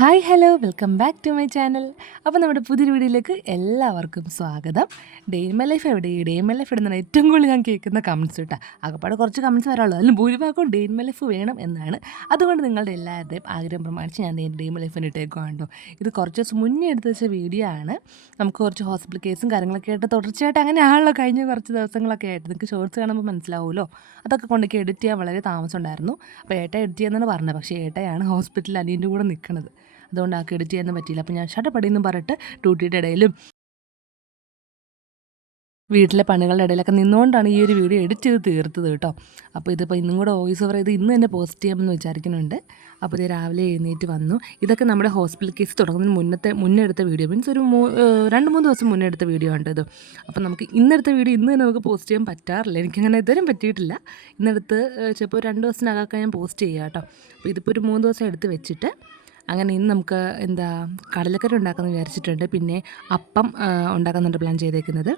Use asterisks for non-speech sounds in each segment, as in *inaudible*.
Hi hello welcome back to my channel അപ്പോൾ നമ്മുടെ പുതിയൊരു വീഡിയോയിലേക്ക് എല്ലാവർക്കും സ്വാഗതം. ഡേ മൈ ലൈഫ് എവിടെ? ഡേ മൈ ലൈഫ് ഇടുന്ന ഏറ്റവും കൂടുതൽ ഞാൻ കേൾക്കുന്ന കമൻസ് കേട്ടോ. അകപ്പാട് കുറച്ച് കമൻസ് വരാനുള്ളൂ. അതിലും ഭൂരിഭാഗവും ഡേ മൈ ലൈഫ് വേണം എന്നാണ്. അതുകൊണ്ട് നിങ്ങളുടെ എല്ലാവരുടെയും ആഗ്രഹം പ്രമാണിച്ച് ഞാൻ ഡേ മൈ ലൈഫിന് ഇട്ടേക്കുവാണ്ടോ ഇത് കുറച്ച് ദിവസം മുന്നേ എടുത്ത് വെച്ച വീഡിയോ ആണ്. നമുക്ക് കുറച്ച് ഹോസ്പിറ്റൽ കേസും കാര്യങ്ങളൊക്കെ ആയിട്ട് തുടർച്ചയായിട്ട് അങ്ങനെയാണല്ലോ കഴിഞ്ഞ കുറച്ച് ദിവസങ്ങളൊക്കെ ആയിട്ട്. നിങ്ങൾക്ക് ഷോർട്സ് കാണുമ്പോൾ മനസ്സിലാവുമല്ലോ? അതൊക്കെ കൊണ്ടൊക്കെ എഡിറ്റ് ചെയ്യാൻ വളരെ താമസം ഉണ്ടായിരുന്നു. അപ്പോൾ ഏട്ട എഡിറ്റ് ചെയ്യാന്നാണ് പറഞ്ഞത്. പക്ഷേ ഏട്ടയാണ് ഹോസ്പിറ്റലിൽ അനിയന്റെ കൂടെ നിൽക്കുന്നത് അതുകൊണ്ട് ആൾക്ക് എഡിറ്റ് ചെയ്യാനൊന്നും പറ്റിയില്ല. അപ്പോൾ ഞാൻ ഷട്ടപ്പടിയെന്നും പറഞ്ഞിട്ട് ഡ്യൂട്ടിയുടെ ഇടയിലും വീട്ടിലെ പണികളുടെ ഇടയിലൊക്കെ നിന്നുകൊണ്ടാണ് ഈ ഒരു വീഡിയോ എഡിറ്റ് ചെയ്ത് തീർത്തത് കേട്ടോ. അപ്പോൾ ഇതിപ്പോൾ ഇന്നും കൂടെ വോയിസ് ഓവർ ചെയ്ത് ഇന്ന് തന്നെ പോസ്റ്റ് ചെയ്യാമെന്ന് വിചാരിക്കുന്നുണ്ട്. അപ്പോൾ ഇത് രാവിലെ എഴുന്നേറ്റ് വന്നു. ഇതൊക്കെ നമ്മുടെ ഹോസ്പിറ്റൽ കേസ് തുടങ്ങുന്നതിന് മുന്നത്തെ മുന്നേ എടുത്ത വീഡിയോ. മീൻസ് ഒരു രണ്ട് മൂന്ന് ദിവസം മുന്നേ എടുത്ത വീഡിയോ ആണ് ഇത്. അപ്പോൾ നമുക്ക് ഇന്നെടുത്ത വീഡിയോ ഇന്ന് തന്നെ നമുക്ക് പോസ്റ്റ് ചെയ്യാൻ പറ്റാറില്ല. എനിക്കങ്ങനെ ഇതുവരെയും പറ്റിയിട്ടില്ല. ഇന്നെടുത്ത് ചിലപ്പോൾ രണ്ട് ദിവസത്തിനകം ഞാൻ പോസ്റ്റ് ചെയ്യാം കേട്ടോ. അപ്പോൾ ഇതിപ്പോൾ ഒരു മൂന്ന് ദിവസം എടുത്ത് വെച്ചിട്ട് അങ്ങനെ ഇന്ന് നമുക്ക് എന്താ കടലക്കറി ഉണ്ടാക്കാമെന്ന് വിചാരിച്ചിട്ടുണ്ട്. പിന്നെ അപ്പം ഉണ്ടാക്കുന്നുണ്ട് പ്ലാൻ ചെയ്തേക്കുന്നത്.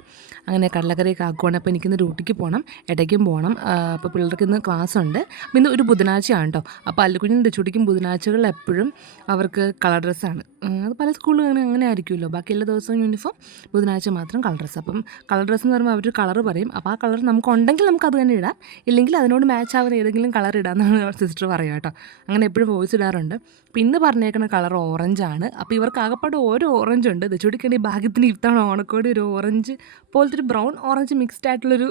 അങ്ങനെ കടലക്കറിയൊക്കെ ആക്കുവാണ് അപ്പോൾ എനിക്കിന്ന് ഡ്യൂട്ടിക്ക് പോകണം ഇടയ്ക്കും പോകണം അപ്പോൾ പിള്ളേർക്ക് ഇന്ന് ക്ലാസ് ഉണ്ട് അപ്പം ഇന്ന് ഒരു ബുധനാഴ്ചയാണ് കേട്ടോ അപ്പോൾ അല്ലുകുഞ്ഞിന്റെ ചുടിക്കും ബുധനാഴ്ചകളിൽ എപ്പോഴും അവർക്ക് കളർ ഡ്രസ്സാണ് അത് പല സ്കൂളിലും അങ്ങനെ അങ്ങനെ ആയിരിക്കുമല്ലോ. ബാക്കി എല്ലാ ദിവസവും യൂണിഫോം ബുധനാഴ്ച മാത്രം കളർ ഡ്രസ്സ്. അപ്പം കളർ ഡ്രസ്സ് എന്ന് പറയുമ്പോൾ അവർ കളർ പറയും. അപ്പോൾ ആ കളർ നമുക്ക് ഉണ്ടെങ്കിൽ നമുക്ക് അത് തന്നെ ഇടാം. ഇല്ലെങ്കിൽ അതിനോട് മാച്ച് ആവുന്ന ഏതെങ്കിലും കളർ ഇടാമെന്നാണ് സിസ്റ്റർ പറയുക കേട്ടോ അങ്ങനെ എപ്പോഴും വോയിസ് ഇടാറുണ്ട്. പിന്നെ പറഞ്ഞേക്കുന്ന കളർ ഓറഞ്ചാണ്. അപ്പോൾ ഇവർക്ക് ആകപ്പാട് ഓരോ ഓറഞ്ച് ഉണ്ട്. ദച്ചുടിക്കേണ്ട ഈ ഭാഗ്യത്തിന് ഇത്തവണ ഓണക്കോടി ഒരു ഓറഞ്ച് പോലത്തെ ഒരു ബ്രൗൺ ഓറഞ്ച് മിക്സ്ഡ് ആയിട്ടുള്ളൊരു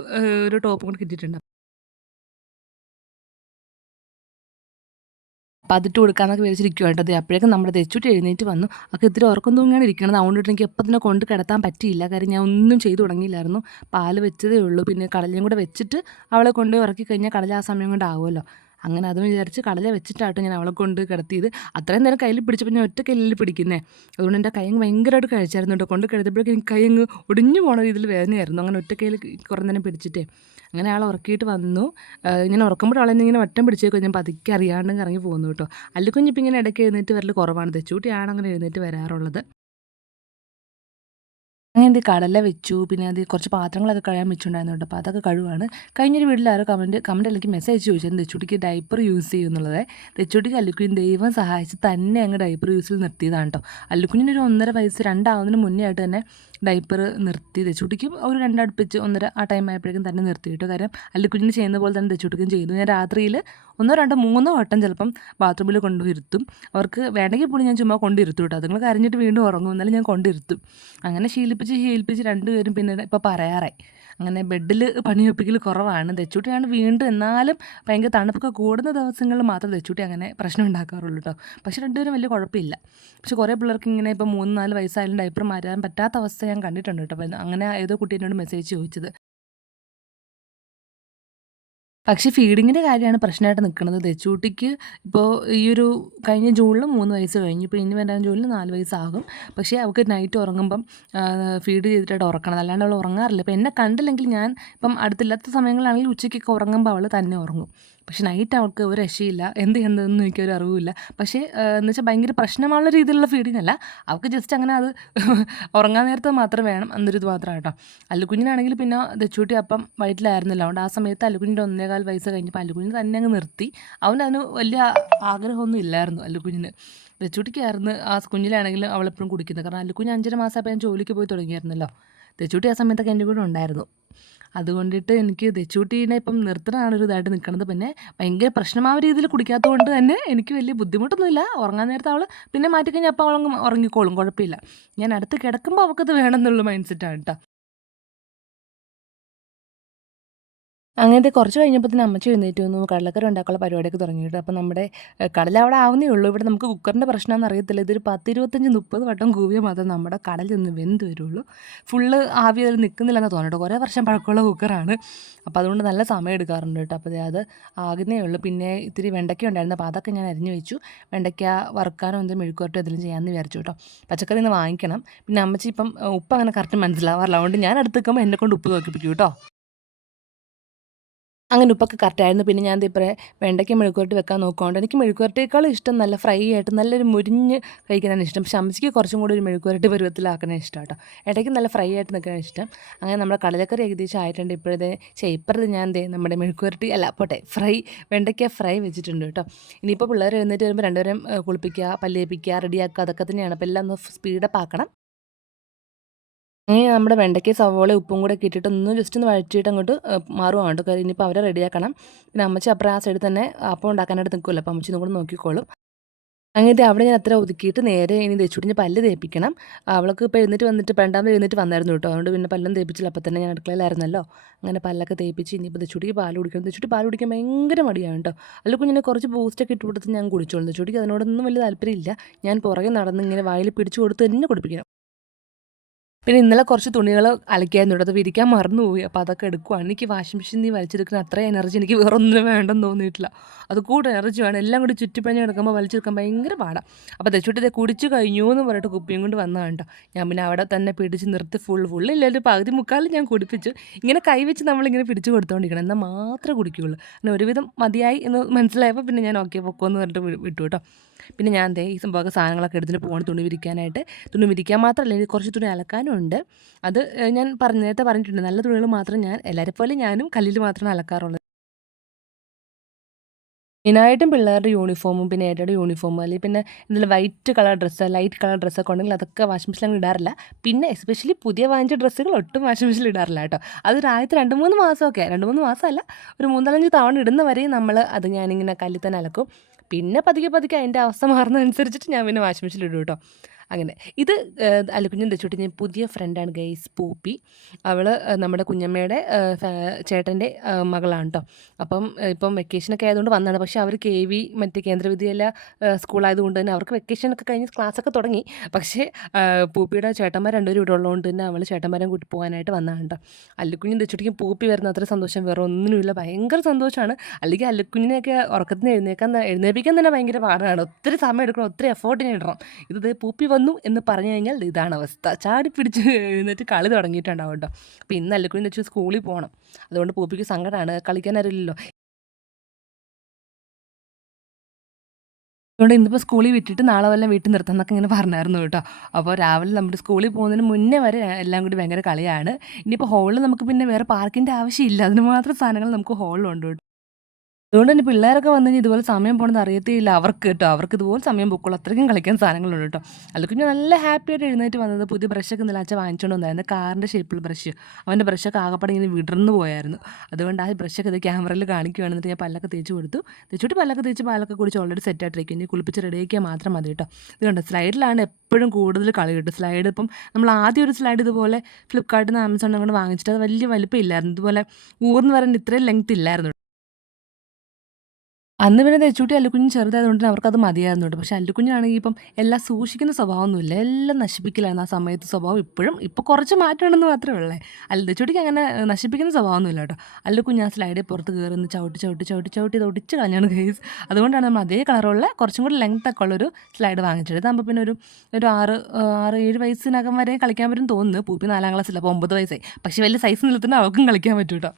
ഒരു ടോപ്പ് കൂടെ കിട്ടിയിട്ടുണ്ട്. അപ്പോൾ അതിട്ട് കൊടുക്കാമെന്നൊക്കെ വിചാരിച്ചിരിക്കുക കേട്ടോ. അത് അപ്പോഴേക്കും നമ്മുടെ തെച്ചുട്ടി എഴുന്നേറ്റ് വന്നു. ഒക്കെ ഇത്തിരി ഉറക്കം തൂങ്ങിയാണ് ഇരിക്കുന്നത് അതുകൊണ്ടിട്ട് എനിക്ക് എപ്പോൾ തന്നെ കൊണ്ട് കിടത്താൻ പറ്റിയില്ല. കാര്യം ഞാൻ ഒന്നും ചെയ്തു തുടങ്ങിയില്ലായിരുന്നു. പാൽ വെച്ചതേ ഉള്ളൂ. പിന്നെ കടലയും കൂടെ വെച്ചിട്ട് അവളെ കൊണ്ട് ഉറക്കി കഴിഞ്ഞാൽ കടല ആ സമയം കൊണ്ട് ആവുമല്ലോ. അങ്ങനെ അതും വിചാരിച്ച് കടല വെച്ചിട്ടാട്ടോ ഞാൻ അവളെ കൊണ്ട് കിടത്തിയത്. അത്രയും നേരം കയ്യിൽ പിടിച്ചപ്പോൾ ഞാൻ ഒറ്റ കയ്യിൽ പിടിക്കുന്നേ. അതുകൊണ്ട് എന്റെ കൈ ഭയങ്കരമായിട്ട് കഴിച്ചായിരുന്നു കേട്ടോ കൊണ്ട് കിടത്തിയപ്പോഴേക്കും എനിക്ക് കൈ അങ്ങ് ഒടിഞ്ഞു പോണ രീതിയിൽ വേദനയായിരുന്നു. അങ്ങനെ ഒറ്റ കയ്യിൽ കുറേ നേരം പിടിച്ചിട്ടേ. അങ്ങനെ ആൾ ഉറക്കിയിട്ട് വന്നു. ഇങ്ങനെ ഉറക്കുമ്പോൾ ആളെന്നെ ഇങ്ങനെ വട്ടം പിടിച്ചേക്കും ഞാൻ പതുക്കെ അറിയാണ്ട് ഇറങ്ങി പോകുന്നു കേട്ടോ. അല്ലുക്കുഞ്ഞിപ്പോൾ ഇങ്ങനെ ഇടയ്ക്ക് എഴുന്നേറ്റ് വരൽ കുറവാണ്. തെച്ചൂട്ടിയാണ് അങ്ങനെ എഴുന്നേറ്റ് വരാറുള്ളത്. അങ്ങനെ എന്ത് കടല വെച്ചു. പിന്നെ അത് കുറച്ച് പാത്രങ്ങളൊക്കെ കഴിയാൻ വെച്ചിട്ടുണ്ടായിരുന്നു കേട്ടോ. അപ്പോൾ അതൊക്കെ കഴിവാണ് കഴിഞ്ഞൊരു വീട്ടിൽ ആരോ കമന്റ് അല്ലെങ്കിൽ മെസ്സേജ് ചോദിച്ചത് തെച്ചുട്ടിക്ക് ഡൈപ്പർ യൂസ് ചെയ്യുന്നുള്ളത് തെച്ചുട്ടിക്ക് അല്ലുക്കുഞ്ഞ് ദൈവം സഹായിച്ച് തന്നെ അങ്ങ് ഡൈപ്പർ യൂസിൽ നിർത്തിയതാണ് കേട്ടോ. അല്ലുക്കുഞ്ഞിന് ഒരു ഒന്നര വയസ്സ് രണ്ടാവുന്നതിന് മുന്നേ ആയിട്ട് തന്നെ ഡൈപ്പർ നിർത്തി തെച്ചുട്ടിക്കും ഒരു രണ്ടടുപ്പിച്ച് ഒന്നര ആ ടൈം ആയപ്പോഴേക്കും തന്നെ നിർത്തി കേട്ടോ കാര്യം. അല്ലുക്കുഞ്ഞിന് ചെയ്യുന്ന പോലെ തന്നെ തെച്ചുട്ടിക്കും ചെയ്തു. ഞാൻ രാത്രിയിൽ ഒന്നോ രണ്ടോ മൂന്നോ വട്ടം ചിലപ്പം ബാത്റൂമിൽ കൊണ്ടുവരുത്തും അവർക്ക് വേണമെങ്കിൽ പോലും ഞാൻ ചുമ്മാ കൊണ്ടിരുത്തും കേട്ടോ. അതുങ്ങൾ കരഞ്ഞിട്ട് വീണ്ടും ഉറങ്ങും. എന്നാലും ഞാൻ കൊണ്ടിരുത്തും അങ്ങനെ ശീലിപ്പിച്ച് ശീലിപ്പിച്ച് രണ്ടുപേരും പിന്നെ ഇപ്പോൾ പറയാറായി. അങ്ങനെ ബെഡിൽ പണിയൊപ്പിക്കൽ കുറവാണ്. തെച്ചൂട്ടിയാണ് വീണ്ടും എന്നാലും ഭയങ്കര തണുപ്പൊക്കെ കൂടുന്ന ദിവസങ്ങളിൽ മാത്രം തെച്ചൂട്ടി അങ്ങനെ പ്രശ്നം ഉണ്ടാക്കാറുള്ളൂ കേട്ടോ. പക്ഷേ രണ്ടുപേരും വലിയ കുഴപ്പമില്ല. പക്ഷേ കുറേ പിള്ളേർക്ക് ഇങ്ങനെ ഇപ്പോൾ മൂന്ന് നാല് വയസ്സായാലും ഡൈപ്പർ മാറ്റാൻ പറ്റാത്ത അവസ്ഥ ഞാൻ കണ്ടിട്ടുണ്ട് കേട്ടോ. അപ്പോൾ അങ്ങനെ ഏതോ കുട്ടി എന്നോട് മെസ്സേജ് ചോദിച്ചത്. പക്ഷേ ഫീഡിങ്ങിന്റെ കാര്യമാണ് പ്രശ്നമായിട്ട് നിൽക്കുന്നത് തെച്ചുകൂട്ടിക്ക് ഇപ്പോൾ ഈ ഒരു കഴിഞ്ഞ ജൂണിൽ മൂന്ന് വയസ്സ് കഴിഞ്ഞു. ഇപ്പോൾ ഇനി വരാൻ ജൂണിൽ നാല് വയസ്സാകും. പക്ഷേ അവൾക്ക് നൈറ്റ് ഉറങ്ങുമ്പം ഫീഡ് ചെയ്തിട്ടായിട്ട് ഉറക്കണം അല്ലാണ്ട് അവൾ ഉറങ്ങാറില്ല. ഇപ്പോൾ എന്നെ കണ്ടില്ലെങ്കിൽ ഞാൻ ഇപ്പം അടുത്തില്ലാത്ത സമയങ്ങളാണെങ്കിൽ ഉച്ചയ്ക്കൊക്കെ ഉറങ്ങുമ്പോൾ അവൾ തന്നെ ഉറങ്ങും. പക്ഷേ നൈറ്റ് അവൾക്ക് ഒരു രക്ഷയില്ല. എന്ത് ചെയ്യുന്നതെന്ന് എനിക്കൊരു അറിവില്ല പക്ഷേ എന്ന് വെച്ചാൽ ഭയങ്കര പ്രശ്നമുള്ള രീതിയിലുള്ള ഫീഡിങ് അല്ല. അവൾക്ക് ജസ്റ്റ് അങ്ങനെ അത് *laughs* ഉറങ്ങാൻ നേരത്തെ മാത്രം വേണം എന്നൊരിത് മാത്രം കേട്ടോ അല്ലുകുഞ്ഞിനാണെങ്കിൽ പിന്നെ ദച്ചൂട്ടി അപ്പം വയറ്റിലായിരുന്നല്ലോ. അതുകൊണ്ട് ആ സമയത്ത് അല്ലുകുഞ്ഞിന്റെ ഒന്നേകാൽ വയസ്സ് കഴിഞ്ഞപ്പോൾ അല്ലുകുഞ്ഞിന് തന്നെ അങ്ങ് നിർത്തി. അവനതിന് വലിയ ആഗ്രഹമൊന്നും ഇല്ലായിരുന്നു അല്ലുകുഞ്ഞിന്. ദച്ചൂട്ടിക്കായിരുന്നു ആ കുഞ്ഞിലാണെങ്കിലും അവളെപ്പോഴും കുടിക്കുന്നത്. കാരണം അല്ലുകുഞ്ഞ് അഞ്ചര മാസമായപ്പോൾ ഞാൻ ജോലിക്ക് പോയി തുടങ്ങിയായിരുന്നല്ലോ ദച്ചൂട്ടി ആ സമയത്തൊക്കെ എന്റെ കൂടെ ഉണ്ടായിരുന്നു. അതുകൊണ്ടിട്ട് എനിക്ക് ദച്ചൂട്ടീനെ ഇപ്പം നിർത്തണമാണ് ഒരു ഇതായിട്ട് നിൽക്കുന്നത് പിന്നെ ഭയങ്കര പ്രശ്നമാവ രീതിയിൽ കുടിക്കാത്തത് കൊണ്ട് തന്നെ എനിക്ക് വലിയ ബുദ്ധിമുട്ടൊന്നുമില്ല. ഉറങ്ങാൻ നേരത്തെ അവൾ പിന്നെ മാറ്റിക്കഴിഞ്ഞാൽ അപ്പോൾ അവൾ ഉറങ്ങിക്കോളും. കുഴപ്പമില്ല. ഞാൻ അടുത്ത് കിടക്കുമ്പോൾ അവൾക്കത് വേണമെന്നുള്ള മൈൻഡ് സെറ്റാണ് കേട്ടോ അങ്ങനത്തെ കുറച്ച് കഴിഞ്ഞപ്പോൾ തന്നെ അമ്മച്ചി എഴുന്നേറ്റ് വന്നു. കടലക്കറി ഉണ്ടാക്കാനുള്ള പരിപാടിയൊക്കെ തുടങ്ങിയിട്ട് അപ്പോൾ നമ്മുടെ കടൽ കടല അവിടെ ആവുന്നേ ഉള്ളൂ. ഇവിടെ നമുക്ക് കുക്കറിന്റെ പ്രശ്നമെന്ന് അറിയത്തില്ല. ഇതൊരു പത്ത് ഇരുപത്തഞ്ച് മുപ്പത് വട്ടം കൂവിയ മാത്രം നമ്മുടെ കടലിൽ നിന്ന് വെന്ത് വരുള്ളൂ. ഫുള്ള് ആവി അതിൽ നിൽക്കുന്നില്ലെന്ന് തോന്നിയിട്ട് കുറേ വർഷം പഴക്കമുള്ള കുക്കറാണ്. അപ്പോൾ അതുകൊണ്ട് നല്ല സമയം എടുക്കാറുണ്ട് കേട്ടോ. അപ്പോൾ അത് ആകുന്നേ ഉള്ളൂ. പിന്നെ ഇത്തിരി വെണ്ടയ്ക്ക ഉണ്ടായിരുന്നു. അപ്പോൾ അതൊക്കെ ഞാൻ അരിഞ്ഞു വെച്ചു. വെണ്ടയ്ക്ക വറുക്കാനോ എന്തെങ്കിലും മെഴുക്കുവരട്ടോ എന്തെങ്കിലും ചെയ്യാമെന്ന് വിചാരിച്ചു കേട്ടോ. പച്ചക്കറി ഒന്ന് വാങ്ങിക്കണം. പിന്നെ അമ്മച്ചി ഇപ്പം ഉപ്പ് അങ്ങനെ കറക്റ്റ് മനസ്സിലാവാറില്ല. അതുകൊണ്ട് ഞാൻ അടുത്ത് നിൽക്കുമ്പോൾ എന്നെ കൊണ്ട് ഉപ്പ് നോക്കിപ്പിക്കും കേട്ടോ. അങ്ങനെ ഉപ്പൊക്കെ കറക്റ്റായിരുന്നു പിന്നെ ഞാൻ ഇപ്പോൾ വെണ്ടയ്ക്ക് മെഴുക്കുവരട്ടി വെക്കാൻ നോക്കുകൊണ്ട് എനിക്ക് മെഴുക്കുവരട്ടിയേക്കാളും ഇഷ്ടം നല്ല ഫ്രൈ ആയിട്ട് നല്ലൊരു മുരിഞ്ഞ് കഴിക്കാനാണ് ഇഷ്ടം. പക്ഷെ കുറച്ചും കൂടി ഒരു മെഴുക്കുവരട്ടി പരുവത്തിലാക്കണേ ഇഷ്ടം കേട്ടോ ഇടയ്ക്ക് നല്ല ഫ്രൈ ആയിട്ട് നിൽക്കാൻ ഇഷ്ടം. അങ്ങനെ നമ്മുടെ കടലക്കറി ഏകദേശം ആയിട്ടുണ്ട്. ഇപ്പോഴത്തെ ചേപ്പറത് ഞാൻ എന്തേ നമ്മുടെ മെഴുക്കുവരട്ടി അല്ല പോട്ടെ ഫ്രൈ വെണ്ടയ്ക്ക ഫ്രൈ വെച്ചിട്ടുണ്ട് കേട്ടോ. ഇനിയിപ്പോൾ പിള്ളേർ എഴുന്നേറ്റ് വരുമ്പോൾ രണ്ടുപേരും കുളിപ്പിക്കുക പല്ലേപ്പിക്കുക റെഡിയാക്കുക അതൊക്കെ തന്നെയാണ്. അപ്പോൾ എല്ലാം ഒന്ന് സ്പീഡപ്പ് ആക്കണം. അങ്ങനെ നമ്മുടെ വെണ്ടയ്ക്ക സവോള ഉപ്പും കൂടെ കിട്ടിയിട്ട് ഒന്ന് ജസ്റ്റ് ഒന്ന് വഴറ്റിയിട്ട് അങ്ങോട്ട് മാറുവാണ് കേട്ടോ. കാര്യം ഇനിയിപ്പോൾ അവരെ റെഡിയാക്കണം പിന്നെ അമ്മച്ചി അപ്പുറം ആ സൈഡിൽ തന്നെ അപ്പം ഉണ്ടാക്കാനായിട്ട് നിൽക്കുമല്ലോ അപ്പം അമ്മച്ചി കൂടെ നോക്കിക്കോളും. അങ്ങനത്തെ അവിടെ ഞാൻ അത്ര ഒതുക്കിയിട്ട് നേരെ ഇനി തേച്ചുടിഞ്ഞ് പല്ല് തേപ്പിക്കണം. അവൾക്ക് ഇപ്പോൾ എഴുന്നിട്ട് വന്നിട്ട് പെണ്ടാമത് എഴുന്നിട്ട് വന്നായിരുന്നു കേട്ടോ. അതുകൊണ്ട് പിന്നെ പല്ലും തേപ്പിച്ചില്ല. അപ്പം തന്നെ ഞാൻ അടുക്കളയിലായിരുന്നല്ലോ അങ്ങനെ പല്ലൊക്കെ തേപ്പിച്ച് ഇനിയിപ്പോൾ തെച്ചുടിക്ക് പാൽ കുടിക്കണം. തെച്ചുടി പാൽ കുടിക്കാൻ ഭയങ്കര മടിയാണ് കേട്ടോ. അല്ല കുഞ്ഞിനെ കുറച്ച് ബൂസ്റ്റൊക്കെ ഇട്ട് കൊടുത്ത് ഞാൻ കുടിച്ചോളും. തെച്ചുടിക്ക് അതിനോടൊന്നും വലിയ താല്പര്യമില്ല. ഞാൻ പുറകെ നടന്ന് ഇങ്ങനെ വായിൽ പിടിച്ചു കൊടുത്ത് തന്നെ കുടിപ്പിക്കണം. പിന്നെ ഇന്നലെ കുറച്ച് തുണികൾ അലക്കിയായിരുന്നു അത് വിരിക്കാൻ മറന്നുപോയി. അപ്പോൾ അതൊക്കെ എടുക്കുവാണ്. എനിക്ക് വാഷിംഗ് മെഷീൻ നീ വലിച്ചെടുക്കുന്ന അത്ര എനർജി എനിക്ക് വേറെ ഒന്നിനും വേണ്ടെന്ന് തോന്നിയിട്ടില്ല. അത് കൂടെ എനർജി വേണം. എല്ലാം കൂടി ചുറ്റിപ്പണി കിടക്കുമ്പോൾ വലിച്ചെടുക്കാൻ ഭയങ്കര പാടാണ് അപ്പോൾ തെച്ചുട്ടി കുടിച്ച് കഴിഞ്ഞു എന്ന് പറഞ്ഞിട്ട് കുപ്പിയും കൊണ്ട് വന്നതാണ് കേട്ടോ. ഞാൻ പിന്നെ അവിടെ തന്നെ പിടിച്ച് നിർത്തി ഫുൾ ഫുൾ ഇല്ലൊരു പകുതി മുക്കാലും ഞാൻ കുടിപ്പിച്ചു ഇങ്ങനെ കൈവച്ച് നമ്മളിങ്ങനെ പിടിച്ച് കൊടുത്തോണ്ടിരിക്കണം. എന്നാൽ മാത്രമേ കുടിക്കുകയുള്ളൂ. അങ്ങനെ ഒരുവിധം മതിയായി എന്ന് മനസ്സിലായപ്പോൾ പിന്നെ ഞാൻ ഓക്കെ പൊക്കോ എന്ന് പറഞ്ഞിട്ട് വിട്ടു കേട്ടോ. പിന്നെ ഞാൻ ദേ ഈ സംഭവമൊക്കെ സാധനങ്ങളൊക്കെ എടുത്തിട്ട് പോകണം തുണി വിരിക്കാനായിട്ട്. തുണി വിരിക്കാൻ മാത്രമല്ല എനിക്ക് കുറച്ച് തുണി അലക്കാനും ഉണ്ട്. അത് ഞാൻ പറഞ്ഞ നേരത്തെ പറഞ്ഞിട്ടുണ്ട് നല്ല തുണികൾ മാത്രം ഞാൻ എല്ലാവരെപ്പോലെ ഞാനും കല്ലിൽ മാത്രമേ അലക്കാറുള്ളൂ മെയിനായിട്ടും പിള്ളേരുടെ യൂണിഫോമും പിന്നെ ഏട്ടയുടെ യൂണിഫോമും അല്ലെങ്കിൽ പിന്നെ എന്തെങ്കിലും white colour dress light colour ഡ്രസ്സൊക്കെ ഉണ്ടെങ്കിൽ അതൊക്കെ വാഷിംഗ് മെഷീനിൽ ഇടാറില്ല. പിന്നെ എസ്പെഷ്യലി പുതിയ വാങ്ങിച്ച ഡ്രസ്സുകൾ ഒട്ടും വാഷിംഗ് മെഷീനിൽ ഇടാറില്ല കേട്ടോ. അത് ഒരു ആദ്യത്തെ രണ്ട് മൂന്ന് മാസമൊക്കെ രണ്ട് മൂന്ന് മാസമല്ല ഒരു മൂന്നാലഞ്ച് തവണ ഇടുന്ന വരെയും നമ്മൾ അത് ഞാനിങ്ങനെ കല്ലിൽ തന്നെ അലക്കും. പിന്നെ പതുക്കെ പതുക്കെ അതിന്റെ അവസ്ഥ മാറുന്നതനുസരിച്ചിട്ട് ഞാൻ പിന്നെ വാഷിംഗ് മെഷീനിൽ ഇടും കേട്ടോ. അങ്ങനെ. ഇത് തെച്ചുട്ടി ഞാൻ പുതിയ ഫ്രണ്ടാണ് ഗൈസ് പൂപ്പി. അവൾ നമ്മുടെ കുഞ്ഞമ്മയുടെ ചേട്ടന്റെ മകളാണ് കേട്ടോ അപ്പം ഇപ്പം വെക്കേഷനൊക്കെ ആയതുകൊണ്ട് വന്നതാണ്. പക്ഷേ അവർ കെ വി മറ്റേ കേന്ദ്രവിദ്യാലയ ഏഹ്, സ്കൂളായതുകൊണ്ട് തന്നെ അവർക്ക് വെക്കേഷനൊക്കെ കഴിഞ്ഞ് ക്ലാസ്സൊക്കെ തുടങ്ങി. പക്ഷേ പൂപ്പിയുടെ ചേട്ടന്മാർ രണ്ടുപേരും ഇവിടെ ഉള്ളതുകൊണ്ട് തന്നെ അവൾ ചേട്ടന്മാരെ കൂട്ടി പോകാനായിട്ട് വന്നതാണ് കേട്ടോ അല്ലുക്കുഞ്ഞും തെച്ചുട്ടിക്കും പൂപ്പി വരുന്ന അത്ര സന്തോഷം വേറെ ഒന്നിനുമില്ല. ഭയങ്കര സന്തോഷമാണ്. അല്ലെങ്കിൽ അല്ലുക്കുഞ്ഞിനെയൊക്കെ ഉറക്കത്തിന് എഴുന്നേക്കാൻ എഴുന്നേപ്പിക്കാൻ തന്നെ ഭയങ്കര പാടാണ്. ഒത്തിരി സമയം എടുക്കണം ഒത്തിരി എഫേർട്ട് ഞാൻ ഇടണം. ഇത് പൂപ്പി വന്നു എന്ന് പറഞ്ഞു കഴിഞ്ഞാൽ ഇതാണ് അവസ്ഥ. ചാടി പിടിച്ച് എഴുന്നേറ്റ് കളി തുടങ്ങിയിട്ടുണ്ടാവും കേട്ടോ. അപ്പോൾ ഇന്ന് അല്ലെങ്കിൽ വെച്ച് സ്കൂളിൽ പോകണം അതുകൊണ്ട് പൂപ്പിക്ക് സങ്കടമാണ് കളിക്കാൻ അറിയില്ലല്ലോ. അതുകൊണ്ട് ഇന്നിപ്പോൾ സ്കൂളിൽ വിട്ടിട്ട് നാളെ വല്ല വീട്ടിൽ നിർത്താമെന്നൊക്കെ ഇങ്ങനെ പറഞ്ഞായിരുന്നു കേട്ടോ. അപ്പോൾ രാവിലെ നമ്മുടെ സ്കൂളിൽ പോകുന്നതിന് മുന്നേ വരെ എല്ലാം കൂടി ഭയങ്കര കളിയാണ്. ഇനിയിപ്പോൾ ഹോളിൽ നമുക്ക് പിന്നെ വേറെ പാർക്കിന്റെ ആവശ്യമില്ല. അതിന് മാത്രം സാധനങ്ങൾ നമുക്ക് ഹോളിലുണ്ട് കേട്ടോ. അതുകൊണ്ട് തന്നെ പിള്ളേരൊക്കെ വന്നു കഴിഞ്ഞാൽ ഇതുപോലെ സമയം പോകണത് അറിയത്തേയില്ല. അവർക്ക് കേട്ടോ അവർക്ക് ഇതുപോലെ സമയം പൊക്കോളും. അത്രയ്ക്കും കളിക്കാൻ സാധനങ്ങളുണ്ട് കേട്ടോ. അല്ലെങ്കിൽ നല്ല ഹാപ്പി ആയിട്ട് എഴുന്നേറ്റ് വന്നത് പുതിയ ബ്രഷൊക്കെ ഇന്നലെ അച്ഛൻ വാങ്ങിച്ചുകൊണ്ട് വന്നായിരുന്നു. കാറിന്റെ ഷേപ്പിൽ ബ്രഷ് അവന്റെ ബ്രഷൊക്കെ ആകപ്പാടെ ഇങ്ങനെ വിടർന്നു പോയായിരുന്നു. അതുകൊണ്ട് ആ ബ്രഷൊക്കെ ഇത് ക്യാമറയിൽ കാണിക്കുകയാണെന്ന് ഞാൻ പല്ലൊക്കെ തേച്ച് കൊടുത്തു. തേച്ചിട്ട് പല്ലൊക്കെ തേച്ച് പാലൊക്കെ കുടിച്ച് ഓൾറെഡി സെറ്റ് ആയിട്ടിരിക്കും. ഇനി കുളിപ്പിച്ച് റെഡിയാക്കിയാൽ മാത്രം മതി കേട്ടോ. ഇത് കണ്ടോ സ്ലൈഡിലാണ് എപ്പോഴും കൂടുതൽ കളി കിട്ടും സ്ലൈഡ് ഇപ്പം നമ്മൾ ആദ്യം ഒരു സ്ലൈഡ് ഇതുപോലെ ഫ്ലിപ്കാർട്ടിൽ നിന്ന് ആമസോണിൽ അങ്ങോട്ട് വാങ്ങിച്ചിട്ട് അത് വലിയ വലിപ്പം ഇല്ലായിരുന്നു. ഇതുപോലെ ഊർന്ന് വരേണ്ട ഇത്രയും ലെങ്ത് ഇല്ലായിരുന്നു. അന്ന് പിന്നെ തെച്ചൂട്ടി അല്ലുക്കുഞ്ഞ് ചെറുതായതുകൊണ്ട് അവർക്കത് മതിയായിരുന്നുണ്ട്. പക്ഷെ അല്ലുക്കുഞ്ഞാണെങ്കിൽ ഇപ്പം എല്ലാം സൂക്ഷിക്കുന്ന സ്വഭാവമൊന്നുമില്ല. എല്ലാം നശിപ്പിക്കലായിരുന്നു ആ സമയത്ത് സ്വഭാവം. ഇപ്പോഴും ഇപ്പോൾ കുറച്ച് മാറ്റമുണ്ടെന്ന് മാത്രമേ ഉള്ളേ. അല്ല തെച്ചൂട്ടിക്ക് അങ്ങനെ നശിപ്പിക്കുന്ന സ്വഭാവമൊന്നുമില്ല കേട്ടോ. അല്ലുക്കുഞ്ഞ് ആ സ്ലൈഡിൽ പുറത്ത് കയറുന്ന ചവിട്ടി ചവിട്ടി ചവിട്ടി ചവിട്ടി ഇത് ഒടിച്ച് കളഞ്ഞാണ് കേസ് അതുകൊണ്ടാണ് നമ്മൾ അതേ കളറുള്ള കുറച്ചും കൂടി ലെങ്ത് ഒക്കെ ഉള്ളൊരു സ്ലൈഡ് വാങ്ങിച്ചത്. ഇതാകുമ്പോൾ പിന്നെ ഒരു ഒരു ആറ് ആറ് ഏഴ് വയസ്സിനകം വരെ കളിക്കാൻ പറ്റും തോന്നുന്നു. പൂപ്പി നാലാം ക്ലാസ്സിൽ അപ്പോൾ ഒമ്പത് വയസ്സായി. പക്ഷേ വലിയ സൈസ് നിലത്തിന് അവർക്കും കളിക്കാൻ പറ്റും കേട്ടോ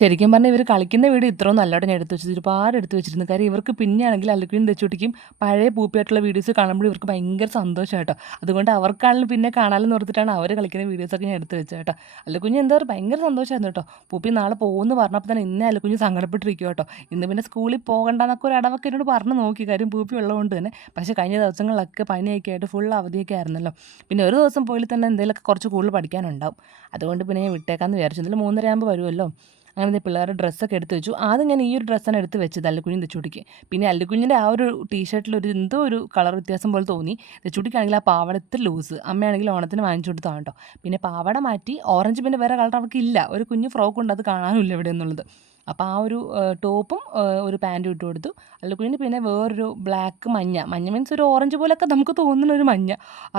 ശരിക്കും പറഞ്ഞാൽ ഇവർ കളിക്കുന്ന വീഡിയോ ഇത്രയും നല്ലതായിട്ട് ഞാൻ എടുത്ത് വെച്ചത് ഒരുപാട് എടുത്ത് വെച്ചിരുന്നു കാര്യം ഇവർക്ക് പിന്നെയാണെങ്കിൽ അല്ലുക്കുഞ്ഞും തെച്ചുട്ടിക്കും പഴയ പൂപ്പിയായിട്ടുള്ള വീഡിയോസ് കാണുമ്പോൾ ഇവർക്ക് ഭയങ്കര സന്തോഷം കേട്ടോ. അതുകൊണ്ട് അവർക്കാണെങ്കിലും പിന്നെ കാണാമെന്ന് ഓർത്തിട്ടാണ് അവർ കളിക്കുന്ന വീഡിയോസൊക്കെ ഞാൻ എടുത്ത് വെച്ചത് കേട്ടോ. അലക്കുഞ്ഞ് എന്താ പറയുക? ഭയങ്കര സന്തോഷമായിരുന്നു കേട്ടോ. പൂപ്പി നാളെ പോകുമെന്ന് പറഞ്ഞപ്പോൾ തന്നെ ഇന്നേ അലക്കുഞ്ഞ് സങ്കടപ്പെട്ടിരിക്കും കേട്ടോ. ഇന്ന് പിന്നെ സ്കൂളിൽ പോകണ്ടെന്നൊക്കെ ഒരു അടവൊക്കെ എന്നോട് പറഞ്ഞു നോക്കി. കാര്യം പൂപ്പി ഉള്ളതുകൊണ്ട് തന്നെ. പക്ഷേ കഴിഞ്ഞ ദിവസങ്ങളിലൊക്കെ പനിയൊക്കെ ആയിട്ട് ഫുൾ അവധിയൊക്കെ ആയിരുന്നല്ലോ. പിന്നെ ഒരു ദിവസം പോയി തന്നെ എന്തെങ്കിലുമൊക്കെ കുറച്ച് കൂടുതൽ പഠിക്കാനുണ്ടാവും. അതുകൊണ്ട് പിന്നെ ഞാൻ വിട്ടേക്കാമെന്ന് വിചാരിച്ചു. എന്തായാലും മൂന്നര ആകുമ്പോൾ വരുമല്ലോ. അങ്ങനെ പിള്ളേരുടെ ഡ്രസ്സൊക്കെ എടുത്ത് വെച്ചു. ആദ്യം ഞാൻ ഈ ഒരു ഡ്രസ്സാണ് എടുത്ത് വെച്ചത് അല്ലുക്കുഞ്ഞിന്റെ ചുടിക്ക് പിന്നെ അല്ലുക്കുഞ്ഞിന്റെ ആ ഒരു ടീഷർട്ടിൽ ഒരു എന്തോ ഒരു കളർ വ്യത്യാസം പോലെ തോന്നി. ചുടിക്കാണെങ്കിൽ ആ പാവട ലൂസ്. അമ്മയാണെങ്കിൽ ഓണത്തിന് വാങ്ങിച്ചു കൊടുത്താണ് കേട്ടോ പിന്നെ പാവട മാറ്റി ഓറഞ്ച് പിന്നെ വേറെ കളർ അവർക്ക് ഇല്ല. ഒരു കുഞ്ഞ് ഫ്രോക്ക് ഉണ്ട് അത് കാണാനുമില്ല ഇവിടെ എന്നുള്ളത്. അപ്പോൾ ആ ഒരു ടോപ്പും ഒരു പാന്റും ഇട്ട് കൊടുത്തു. അല്ലുക്കുഞ്ഞിന് പിന്നെ വേറൊരു ബ്ലാക്ക് മഞ്ഞ. മഞ്ഞ മീൻസ് ഒരു ഓറഞ്ച് പോലെയൊക്കെ നമുക്ക് തോന്നുന്ന ഒരു മഞ്ഞ.